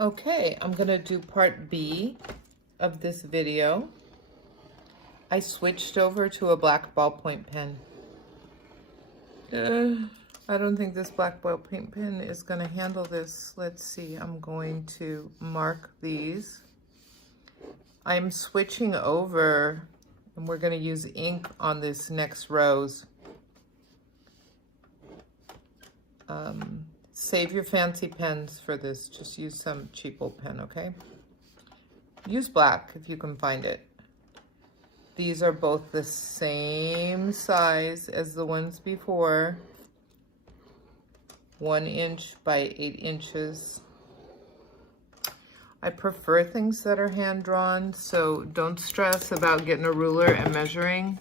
Okay, I'm gonna do part B of this video. I switched over to a black ballpoint pen. I don't think this black ballpoint pen is gonna handle this. Let's see, I'm going to mark these. I'm switching over and we're gonna use ink on this next rows. Save your fancy pens for this. Just use some cheap old pen, okay? Use black if you can find it. These are both the same size as the ones before. 1 inch by 8 inches. I prefer things that are hand-drawn, so don't stress about getting a ruler and measuring.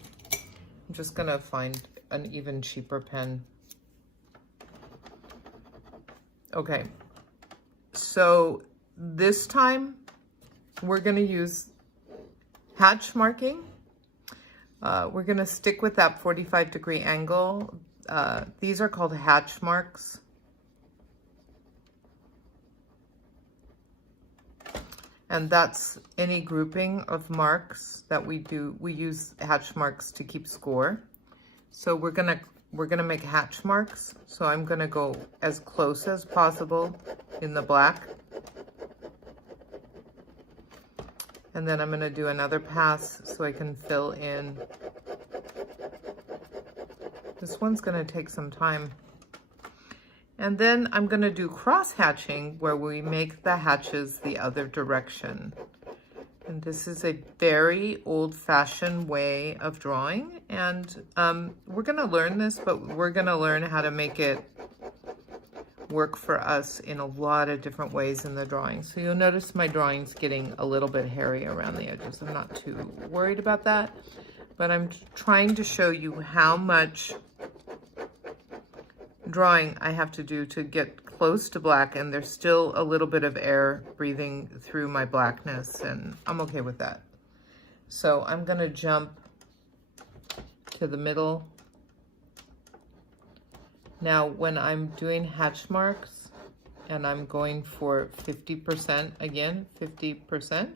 I'm just gonna find an even cheaper pen. Okay, so this time we're gonna use hatch marking. We're gonna stick with that 45-degree angle. These are called hatch marks. And that's any grouping of marks that we do. We use hatch marks to keep score. So we're gonna make hatch marks. So I'm gonna go as close as possible in the black. And then I'm gonna do another pass so I can fill in. This one's gonna take some time. And then I'm gonna do cross hatching where we make the hatches the other direction. And this is a very old-fashioned way of drawing. And we're gonna learn this, but we're gonna learn how to make it work for us in a lot of different ways in the drawing. So you'll notice my drawing's getting a little bit hairy around the edges. I'm not too worried about that, but I'm trying to show you how much drawing I have to do to get close to black, and there's still a little bit of air breathing through my blackness, and I'm okay with that. So I'm gonna jump to the middle. Now when I'm doing hatch marks and I'm going for 50%, again 50%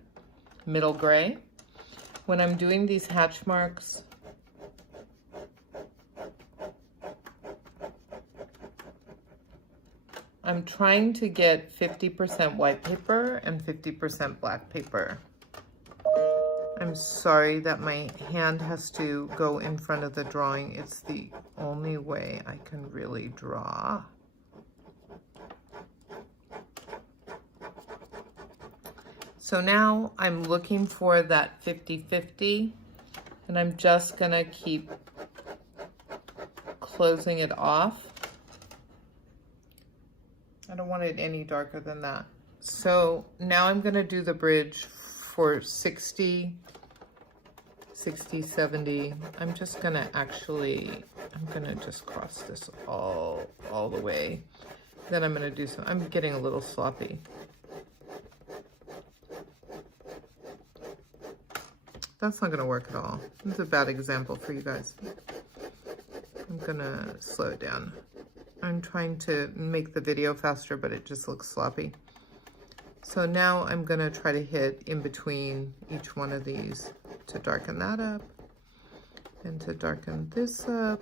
middle gray, when I'm doing these hatch marks, I'm trying to get 50% white paper and 50% black paper. I'm sorry that my hand has to go in front of the drawing. It's the only way I can really draw. So now I'm looking for that 50-50, and I'm just gonna keep closing it off. I don't want it any darker than that. So now I'm gonna do the bridge for 60, 70. I'm just gonna I'm gonna just cross this all the way. Then I'm gonna do some, I'm getting a little sloppy. That's not gonna work at all. It's a bad example for you guys. I'm gonna slow it down. I'm trying to make the video faster, but it just looks sloppy. So now I'm gonna try to hit in between each one of these to darken that up and to darken this up.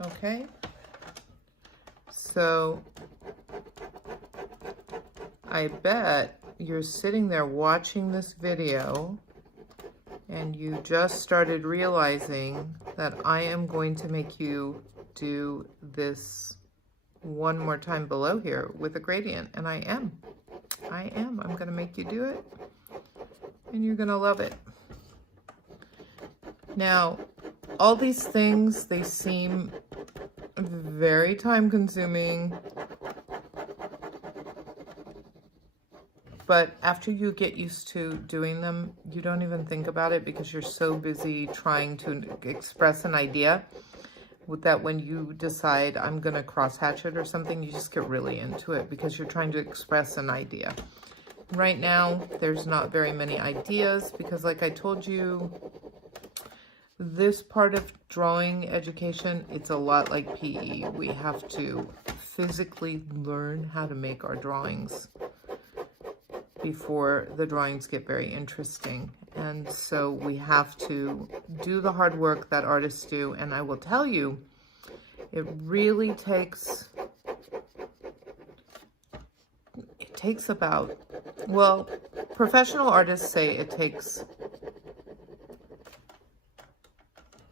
Okay, so I bet you're sitting there watching this video and you just started realizing that I am going to make you do this one more time below here with a gradient, and I am. I'm gonna make you do it, and you're gonna love it. Now, all these things, they seem very time consuming, but after you get used to doing them, you don't even think about it because you're so busy trying to express an idea that when you decide I'm gonna cross hatch it or something, you just get really into it because you're trying to express an idea. Right now, there's not very many ideas because like I told you, this part of drawing education, it's a lot like PE. We have to physically learn how to make our drawings before the drawings get very interesting. And so we have to do the hard work that artists do. And I will tell you, it really takes about, well, professional artists say it takes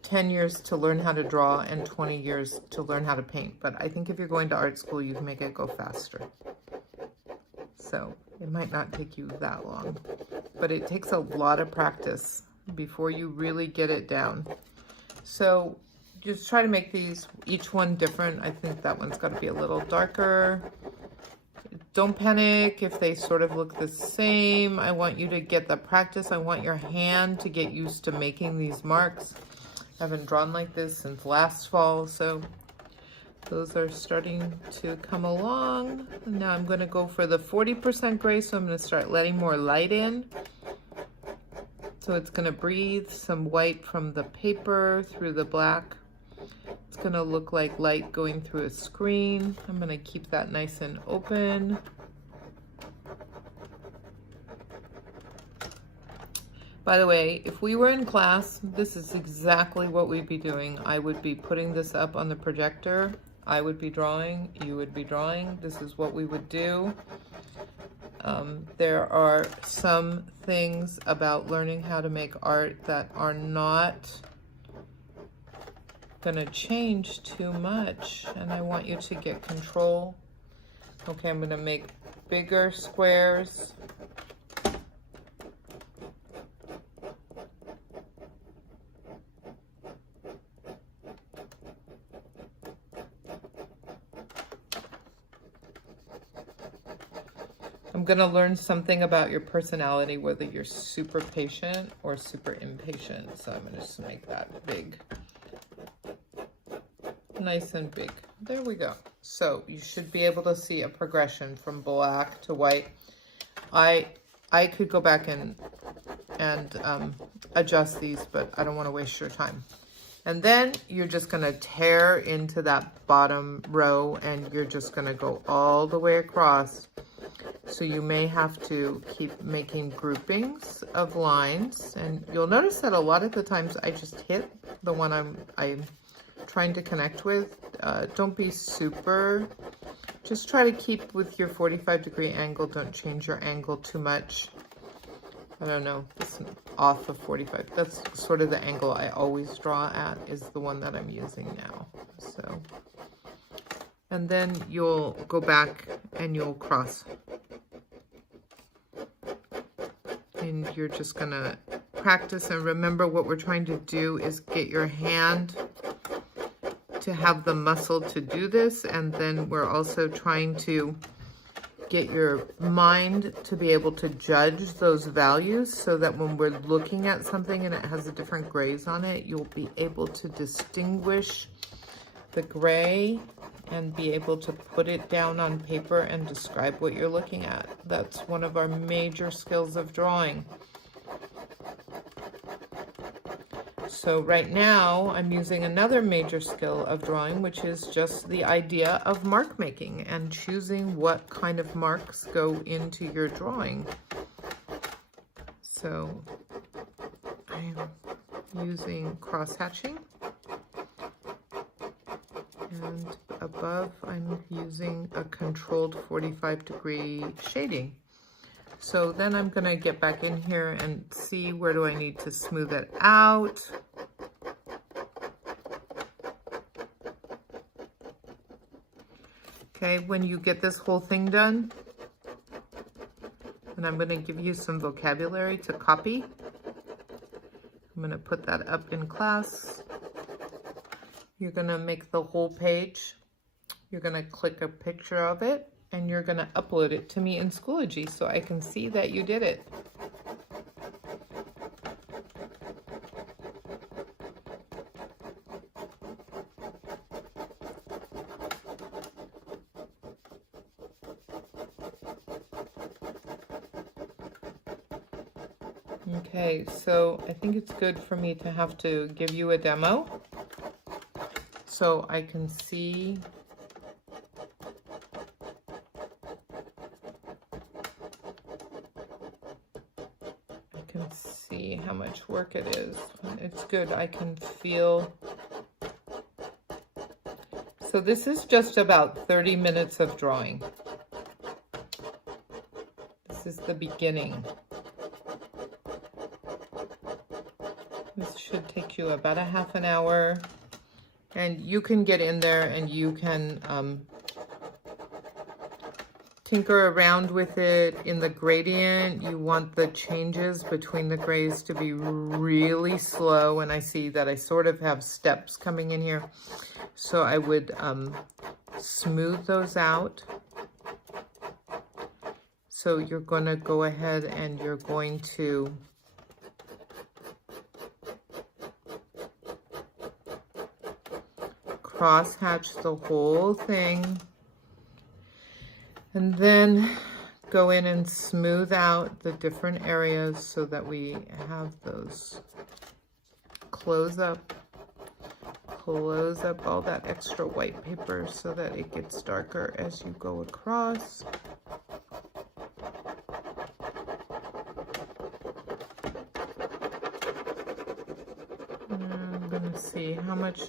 10 years to learn how to draw and 20 years to learn how to paint. But I think if you're going to art school, you can make it go faster. So it might not take you that long, but it takes a lot of practice before you really get it down. So just try to make these, each one different. I think that one's got to be a little darker. Don't panic if they sort of look the same. I want you to get the practice. I want your hand to get used to making these marks. I haven't drawn like this since last fall, so those are starting to come along. Now I'm going to go for the 40% gray, so I'm going to start letting more light in. So it's going to breathe some white from the paper through the black. It's going to look like light going through a screen. I'm going to keep that nice and open. By the way, if we were in class, this is exactly what we'd be doing. I would be putting this up on the projector. I would be drawing, you would be drawing. This is what we would do. There are some things about learning how to make art that are not gonna change too much, and I want you to get control. Okay, I'm gonna make bigger squares. I'm going to learn something about your personality, whether you're super patient or super impatient. So I'm going to just make that big. Nice and big. There we go. So you should be able to see a progression from black to white. I could go back and adjust these, but I don't want to waste your time. And then you're just going to tear into that bottom row, and you're just going to go all the way across. So you may have to keep making groupings of lines, and you'll notice that a lot of the times I just hit the one I'm trying to connect with. Don't be super, just try to keep with your 45-degree angle. Don't change your angle too much. I don't know, it's off of 45. That's sort of the angle I always draw at, is the one that I'm using now. So, and then you'll go back and you'll cross. And you're just gonna practice, and remember what we're trying to do is get your hand to have the muscle to do this, and then we're also trying to get your mind to be able to judge those values, so that when we're looking at something and it has a different grays on it, you'll be able to distinguish the gray and be able to put it down on paper and describe what you're looking at. That's one of our major skills of drawing. So right now I'm using another major skill of drawing, which is just the idea of mark making and choosing what kind of marks go into your drawing. So I'm using cross hatching, and above I'm using a controlled 45-degree shading. So then I'm going to get back in here and see where do I need to smooth it out. Okay, when you get this whole thing done, and I'm going to give you some vocabulary to copy. I'm going to put that up in class. You're going to make the whole page. You're going to click a picture of it, and you're going to upload it to me in Schoology so I can see that you did it. Okay, so I think it's good for me to have to give you a demo so I can see how much work it is. It's good. I can feel. So this is just about 30 minutes of drawing. This is the beginning. This should take you about a half an hour. And you can get in there and you can tinker around with it. In the gradient, you want the changes between the grays to be really slow. And I see that I sort of have steps coming in here. So I would smooth those out. So you're going to go ahead and you're going to cross hatch the whole thing. And then go in and smooth out the different areas so that we have those close up all that extra white paper so that it gets darker as you go across. I'm gonna see how much.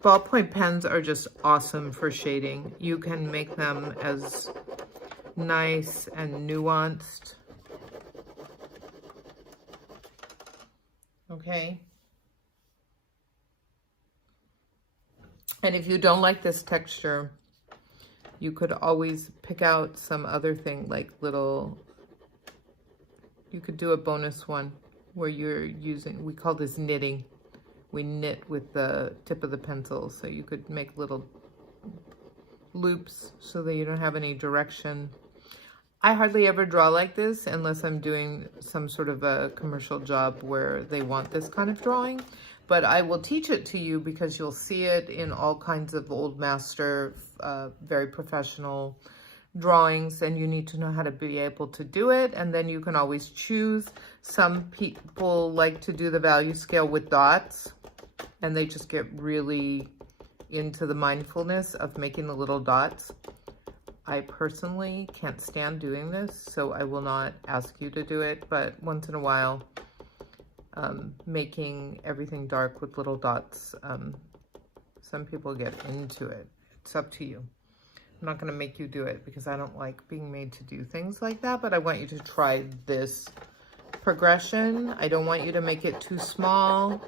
Ballpoint pens are just awesome for shading. You can make them as nice and nuanced. Okay. And if you don't like this texture, you could always pick out some other thing, like little, you could do a bonus one where you're using, we call this knitting. We knit with the tip of the pencil, so you could make little loops so that you don't have any direction. I hardly ever draw like this unless I'm doing some sort of a commercial job where they want this kind of drawing. But I will teach it to you because you'll see it in all kinds of old master, very professional drawings, and you need to know how to be able to do it. And then you can always choose. Some people like to do the value scale with dots, and they just get really into the mindfulness of making the little dots. I personally can't stand doing this, so I will not ask you to do it, but once in a while, making everything dark with little dots, some people get into it. It's up to you. I'm not going to make you do it because I don't like being made to do things like that, but I want you to try this progression. I don't want you to make it too small.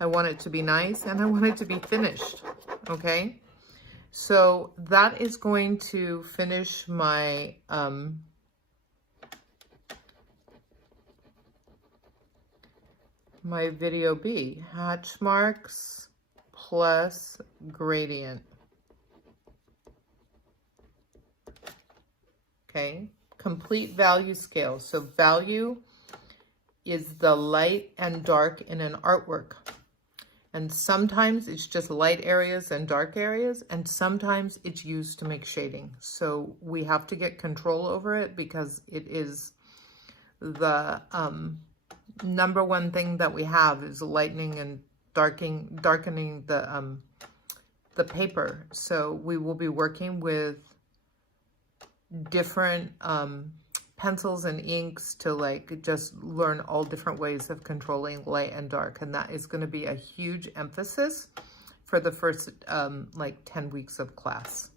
I want it to be nice and I want it to be finished, okay? So that is going to finish my my video B, hatch marks plus gradient. Okay, complete value scale. So value is the light and dark in an artwork. And sometimes it's just light areas and dark areas, and sometimes it's used to make shading. So we have to get control over it because it is the number one thing that we have is lightening and darkening the paper. So we will be working with different pencils and inks to like just learn all different ways of controlling light and dark, and that is going to be a huge emphasis for the first like 10 weeks of class.